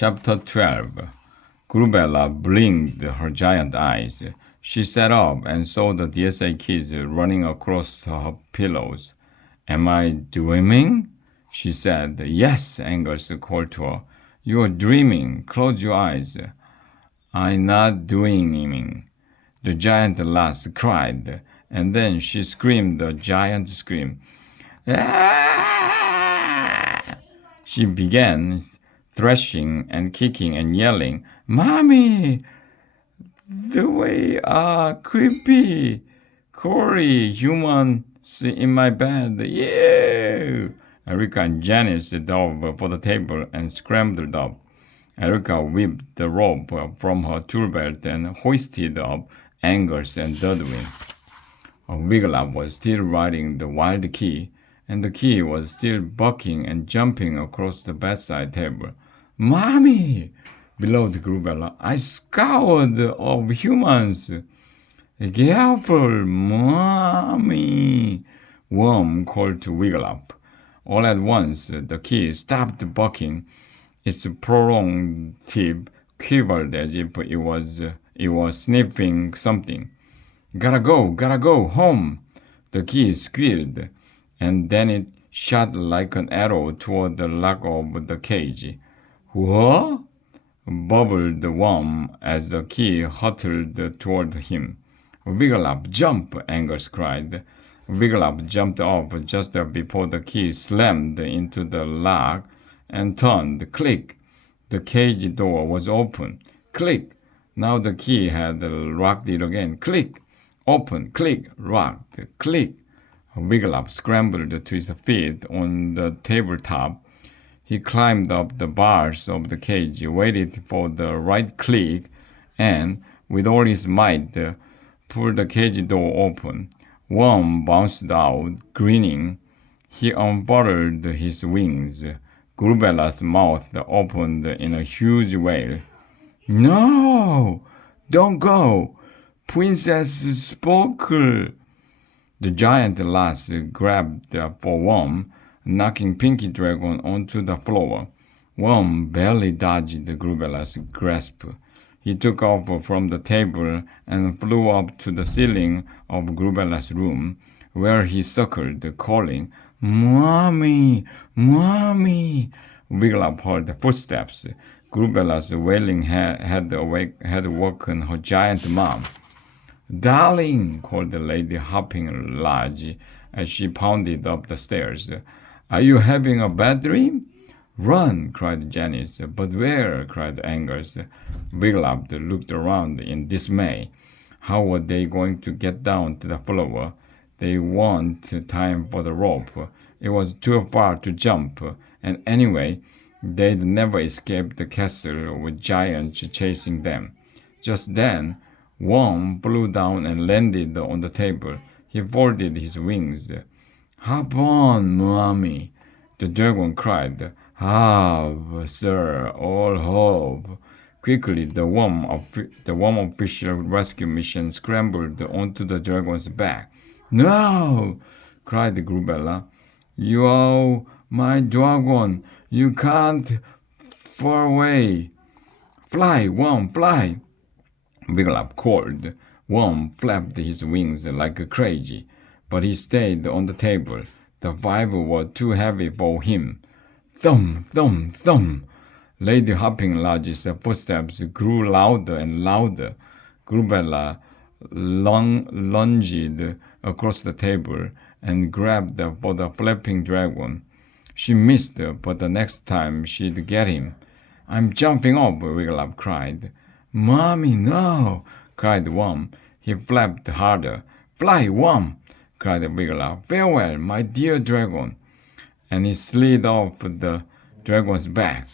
Chapter 12. Grubella blinked her giant eyes. She sat up and saw the DSA kids running across her pillows. Am I dreaming? She said. Yes, Angus called to her. You are dreaming. Close your eyes. I'm not dreaming. The giant lass cried, and then she screamed a giant scream. Ah! She began thrashing and kicking and yelling, Mommy! The way are creepy. Corey, humans in my bed. Yeah! Erica and Janice dove for the table and scrambled up. Erica whipped the rope from her tool belt and hoisted up Angus and Dudwin. Wiggleup was still riding the wild key, and the key was still bucking and jumping across the bedside table. Mommy! Bellowed Grubella. I scoured of humans. Careful, Mommy! Worm called to Wiggleup. All at once, the key stopped bucking. Its prolonged tip quivered as if it was sniffing something. Gotta go, home! The key squealed, and then it shot like an arrow toward the lock of the cage. What? Bubbled the worm as the key hurtled toward him. Wiggleup, jump! Angus cried. Wiggleup jumped off just before the key slammed into the lock and turned. Click! The cage door was open. Click! Now the key had locked it again. Click! Open! Click! Locked! Click! Wiggleup scrambled to his feet on the tabletop. He climbed up the bars of the cage, waited for the right click, and, with all his might, pulled the cage door open. Worm bounced out, grinning. He unfurled his wings. Grubella's mouth opened in a huge wail. No! Don't go! Princess Sparkle! The giant lass grabbed for Worm, knocking Pinky Dragon onto the floor. Worm barely dodged Grubella's grasp. He took off from the table and flew up to the ceiling of Grubella's room, where he circled, calling, Mommy! Mommy! Wiggleup heard footsteps. Grubella's wailing had woken her giant mom. Darling! Called the lady, hopping large as she pounded up the stairs. Are you having a bad dream? Run! Cried Janice. But where? Cried Angus. Wiggleup looked around in dismay. How were they going to get down to the floor? They weren't time for the rope. It was too far to jump, and anyway, they'd never escape the castle with giants chasing them. Just then, Worm flew down and landed on the table. He folded his wings. Hop on, Mommy! The dragon cried. Hop, sir, all hop! Quickly, the worm official rescue mission scrambled onto the dragon's back. No! Cried Grubella. You are my dragon. You can't fall away. Fly, Worm, fly! Wiggleup called. Worm flapped his wings like crazy, but he stayed on the table. The five were too heavy for him. Thump, thump, thump. Lady Hopping Lodge's footsteps grew louder and louder. Grubella lunged across the table and grabbed for the flapping dragon. She missed, but the next time she'd get him. I'm jumping up, Wiggleup cried. Mommy, no! Cried Worm. He flapped harder. Fly, Worm! Cried Wiggleup. Farewell, my dear dragon! And he slid off the dragon's back.